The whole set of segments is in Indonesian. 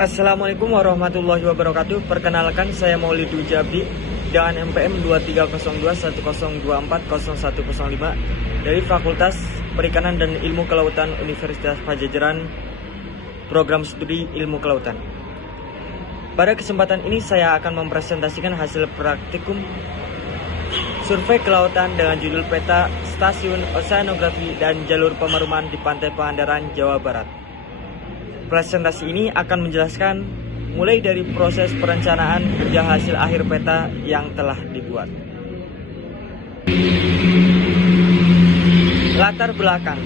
Assalamualaikum warahmatullahi wabarakatuh. Perkenalkan, saya Maulidu Jabdi dengan MPM 230210240105 dari Fakultas Perikanan dan Ilmu Kelautan Universitas Padjadjaran, Program Studi Ilmu Kelautan. Pada kesempatan ini saya akan mempresentasikan hasil praktikum survei kelautan dengan judul Peta Stasiun Oseanografi dan Jalur Pemeruman di Pantai Pangandaran, Jawa Barat. Presentasi ini akan menjelaskan mulai dari proses perencanaan hingga hasil akhir peta yang telah dibuat. Latar belakang.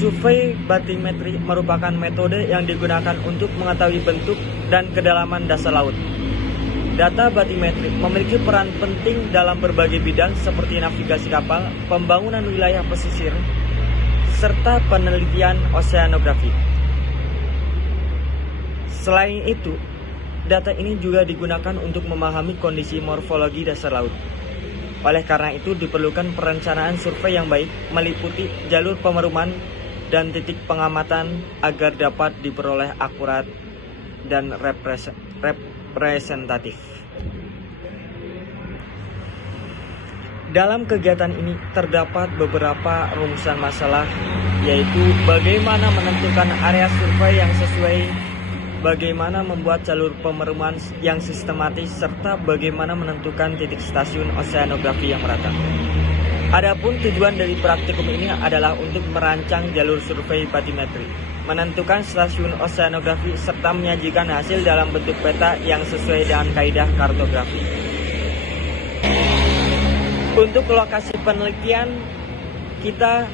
Survei batimetri merupakan metode yang digunakan untuk mengetahui bentuk dan kedalaman dasar laut. Data batimetri memiliki peran penting dalam berbagai bidang seperti navigasi kapal, pembangunan wilayah pesisir, serta penelitian oseanografi. Selain itu, data ini juga digunakan untuk memahami kondisi morfologi dasar laut. Oleh karena itu, diperlukan perencanaan survei yang baik, meliputi jalur pemeruman dan titik pengamatan agar dapat diperoleh akurat dan representatif. Dalam kegiatan ini terdapat beberapa rumusan masalah, yaitu bagaimana menentukan area survei yang sesuai, bagaimana membuat jalur pemeruman yang sistematis, serta bagaimana menentukan titik stasiun oseanografi yang merata. Adapun tujuan dari praktikum ini adalah untuk merancang jalur survei batimetri, menentukan stasiun oseanografi, serta menyajikan hasil dalam bentuk peta yang sesuai dengan kaidah kartografi. Untuk lokasi penelitian, kita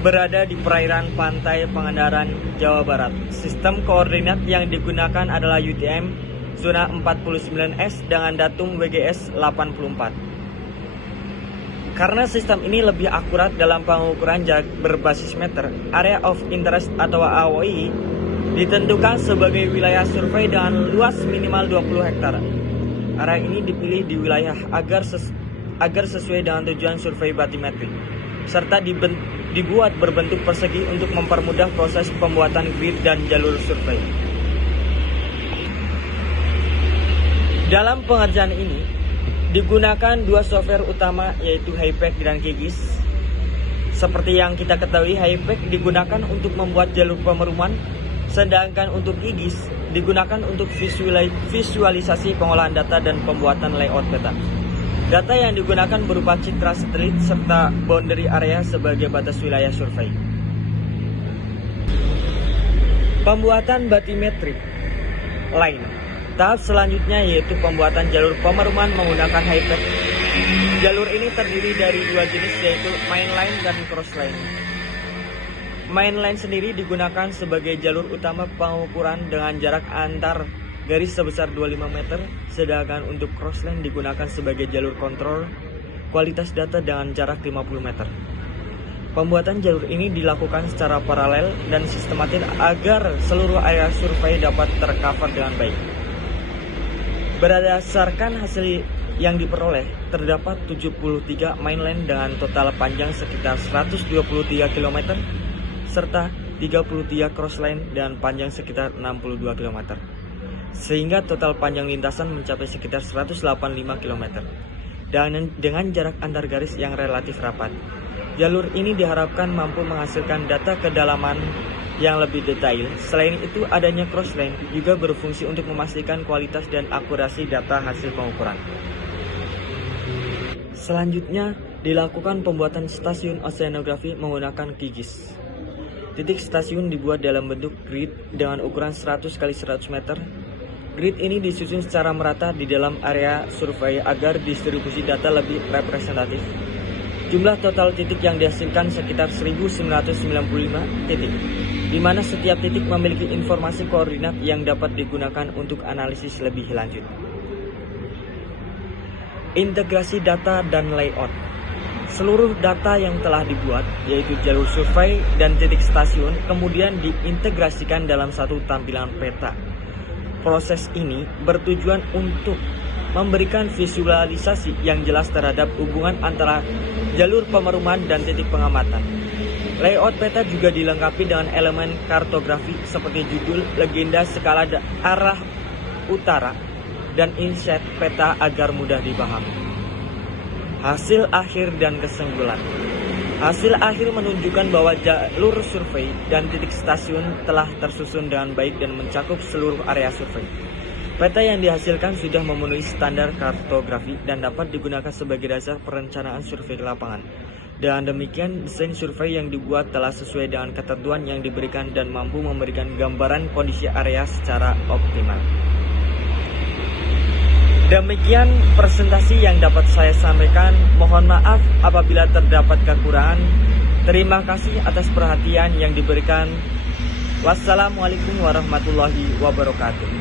berada di perairan pantai Pangandaran, Jawa Barat. Sistem koordinat yang digunakan adalah UTM zona 49S dengan datum WGS 84. Karena sistem ini lebih akurat dalam pengukuran jarak berbasis meter, Area of Interest atau AOI ditentukan sebagai wilayah survei dengan luas minimal 20 hektar. Area ini dipilih di wilayah agar sesuai dengan tujuan survei batimetri, serta dibuat berbentuk persegi untuk mempermudah proses pembuatan grid dan jalur survei. Dalam pengerjaan ini digunakan dua software utama, yaitu HYPACK dan QGIS. Seperti yang kita ketahui, HYPACK digunakan untuk membuat jalur pemeruman, sedangkan untuk QGIS digunakan untuk visualisasi pengolahan data dan pembuatan layout peta. Data yang digunakan berupa citra satelit serta boundary area sebagai batas wilayah survei. Pembuatan batimetri line. Tahap selanjutnya yaitu pembuatan jalur pemeruman menggunakan HYPACK. Jalur ini terdiri dari dua jenis, yaitu mainline dan crossline. Mainline sendiri digunakan sebagai jalur utama pengukuran dengan jarak antar garis sebesar 25 meter, sedangkan untuk crossline digunakan sebagai jalur kontrol kualitas data dengan jarak 50 meter. Pembuatan jalur ini dilakukan secara paralel dan sistematis agar seluruh area survei dapat tercover dengan baik. Berdasarkan hasil yang diperoleh, terdapat 73 mainline dengan total panjang sekitar 123 km, serta 33 crossline dengan panjang sekitar 62 km. Sehingga total panjang lintasan mencapai sekitar 185 km dengan jarak antar garis yang relatif rapat. Jalur ini diharapkan mampu menghasilkan data kedalaman yang lebih detail. Selain itu, adanya crossline juga berfungsi untuk memastikan kualitas dan akurasi data hasil pengukuran. Selanjutnya dilakukan pembuatan stasiun oseanografi menggunakan QGIS. Titik stasiun dibuat dalam bentuk grid dengan ukuran 100 x 100 meter. Grid ini disusun secara merata di dalam area survei agar distribusi data lebih representatif. Jumlah total titik yang dihasilkan sekitar 1995 titik, di mana setiap titik memiliki informasi koordinat yang dapat digunakan untuk analisis lebih lanjut. Integrasi data dan layout. Seluruh data yang telah dibuat, yaitu jalur survei dan titik stasiun, kemudian diintegrasikan dalam satu tampilan peta. Proses ini bertujuan untuk memberikan visualisasi yang jelas terhadap hubungan antara jalur pemeruman dan titik pengamatan. Layout peta juga dilengkapi dengan elemen kartografi seperti judul, legenda, skala arah utara, dan insight peta agar mudah dipahami. Hasil akhir dan kesimpulan. Hasil akhir menunjukkan bahwa jalur survei dan titik stasiun telah tersusun dengan baik dan mencakup seluruh area survei. Peta yang dihasilkan sudah memenuhi standar kartografi dan dapat digunakan sebagai dasar perencanaan survei lapangan. Dengan demikian, desain survei yang dibuat telah sesuai dengan ketentuan yang diberikan dan mampu memberikan gambaran kondisi area secara optimal. Demikian presentasi yang dapat saya sampaikan. Mohon maaf apabila terdapat kekurangan. Terima kasih atas perhatian yang diberikan. Wassalamualaikum warahmatullahi wabarakatuh.